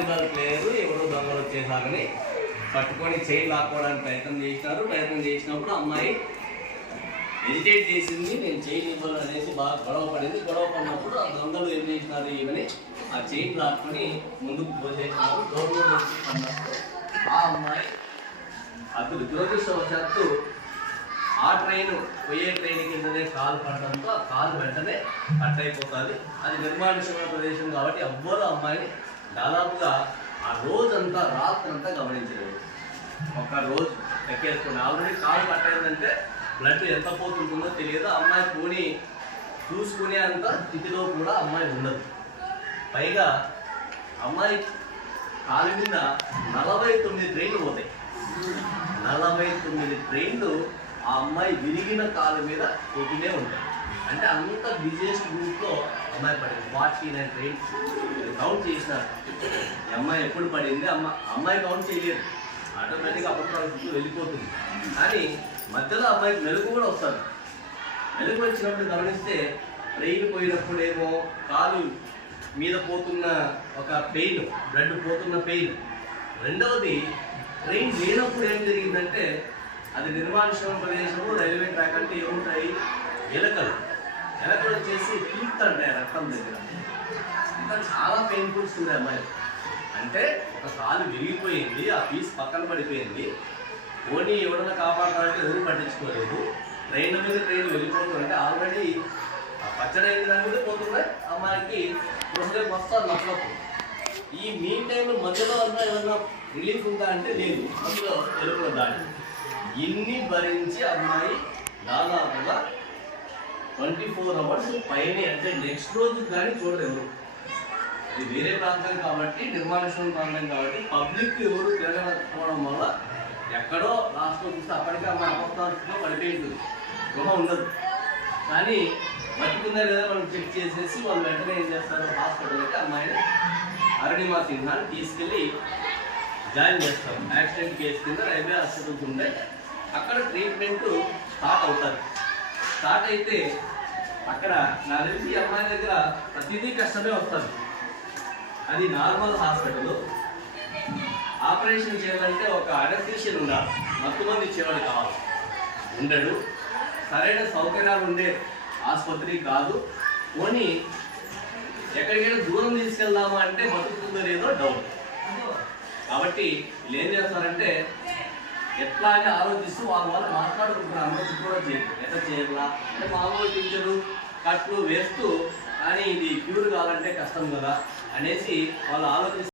Volleyball player ఎవరో దొంగలు వచ్చేసారని పట్టుకొని చైన్ లాక్కోవడానికి ప్రయత్నం చేసినప్పుడు అమ్మాయి హెజిటేట్ చేసింది. నేను చైన్ ఇవ్వను అనేసి బాగా గొడవ పడినప్పుడు ఆ దొంగలు ఏం చేసినారు, ఈమెని ఆ చైన్ లాక్కొని ముందుకు పోసేసినారు. డోర్లో పడినప్పుడు ఆ అమ్మాయి అతను దురదృష్టవశాత్తు ఆ పోయే ట్రైన్ కిందనే కాలు పడడంతో ఆ కాలు వెంటనే కట్ అయిపోతుంది. అది నిర్మానుష్యమైన ప్రదేశం కాబట్టి ఎవ్వరూ అమ్మాయిని దాదాపుగా ఆ రోజంతా రాత్రంతా గమనించలేదు. ఒక రోజు ఎక్కేసుకుని ఆల్రెడీ కాలు కట్ అయిందంటే బ్లడ్ ఎంత పోతుంటుందో తెలియదు. అమ్మాయి పోనీ చూసుకునే అంత స్థితిలో కూడా అమ్మాయి ఉండదు. పైగా అమ్మాయి కాలు మీద 49 ట్రైన్లు పోతాయి. 49 ట్రైన్లు ఆ అమ్మాయి విరిగిన కాలు మీద పోతూనే ఉంటాయి. అంటే అంత బిజియెస్ట్ గ్రూప్లో అమ్మాయి పడింది. 49 ట్రైన్స్ కౌంట్ చేసినారు. ఈ అమ్మాయి ఎప్పుడు పడింది, అమ్మాయి కౌంట్ చేయలేదు, ఆటోమేటిక్గా అపక్రాలు వెళ్ళిపోతుంది. కానీ మధ్యలో అమ్మాయికి మెలకు కూడా వస్తుంది. మెలకు వచ్చినప్పుడు గమనిస్తే ట్రైన్ పోయినప్పుడేమో కాలు మీద పోతున్న ఒక పెయిన్, బ్లడ్ పోతున్న పెయిన్. రెండవది ట్రైన్ లేనప్పుడు ఏం జరిగిందంటే అది నిర్మానుష్యమైన ప్రదేశము, రైల్వే ట్రాక్ అంటే ఏముంటాయి, ఎలకలు వచ్చేసి పీక్తంటాయి రక్తం దగ్గర. ఇంకా చాలా పెయిన్ఫుల్స్ ఉన్నాయి అమ్మాయి. అంటే ఒక కాలు విరిగిపోయింది, ఆ పీస్ పక్కన పడిపోయింది. పోనీ ఎవడన్నా కాపాడాలంటే ఎవరు పట్టించుకోలేదు. ట్రైన్ మీద ట్రైన్ వెళ్ళిపోతుందంటే ఆల్రెడీ పచ్చడైన దాని మీద పోతున్నాయి. అమ్మాయికి వస్తారు నచ్చలప్పుడు. ఈ మీ టైంలో మధ్యలో అంతా ఏమన్నా రిలీఫ్ ఉందా అంటే లేదు. మధ్యలో ఎలుకల దాడి ఇన్ని భరించి అమ్మాయి దాదాపుగా 24 అవర్స్ పైనే, అంటే నెక్స్ట్ రోజు కానీ చూడలేదు. ఇది వేరే ప్రాంతం కాబట్టి, నిర్మానుష్యం ప్రాంతం కాబట్టి పబ్లిక్ ఎవరు తిరగకపోవడం వల్ల ఎక్కడో లాస్ట్లో చూస్తే అప్పటికే అమ్మాయి అపస్థానంలో పడిపోయింది, గృహ ఉండదు. కానీ బతుకుందా లేదా మనం చెక్ చేసేసి వాళ్ళు వెంటనే ఏం చేస్తారు, హాస్పిటల్కి అమ్మాయిని అరుణిమా సిన్హాని తీసుకెళ్ళి జాయిన్ చేస్తారు. యాక్సిడెంట్ కేసు కింద రైల్వే హాస్పిటల్స్ ఉంటాయి. అక్కడ ట్రీట్మెంట్ స్టార్ట్ అవుతుంది. స్టార్ట్ అయితే అక్కడ నా తెలిసి అమ్మాయి దగ్గర ప్రతిదీ కష్టమే వస్తుంది. అది నార్మల్ హాస్పిటల్. ఆపరేషన్ చేయాలంటే ఒక అనస్థీషియన్ ఉండాలి, మత్తుమంది ఇచ్చేవాడు కావాలి, ఉండడు. సరైన సౌకర్యాలు ఉండే ఆసుపత్రి కాదు. పోనీ ఎక్కడికైనా దూరం తీసుకెళ్దామా అంటే బతుకుతుందో లేదో డౌట్. కాబట్టి వీళ్ళు ఏం చేస్తారంటే ఎట్లా అని ఆలోచిస్తూ వాళ్ళు మాట్లాడుకుంటున్నారు. అమ్మ కూడా చేయరు, ఎట్లా చేయాలా అంటే మామూలు టీచరు కట్లు వేస్తూ, కానీ ఇది క్యూర్ కావాలంటే కష్టం కదా అనేసి వాళ్ళు ఆలోచిస్తారు.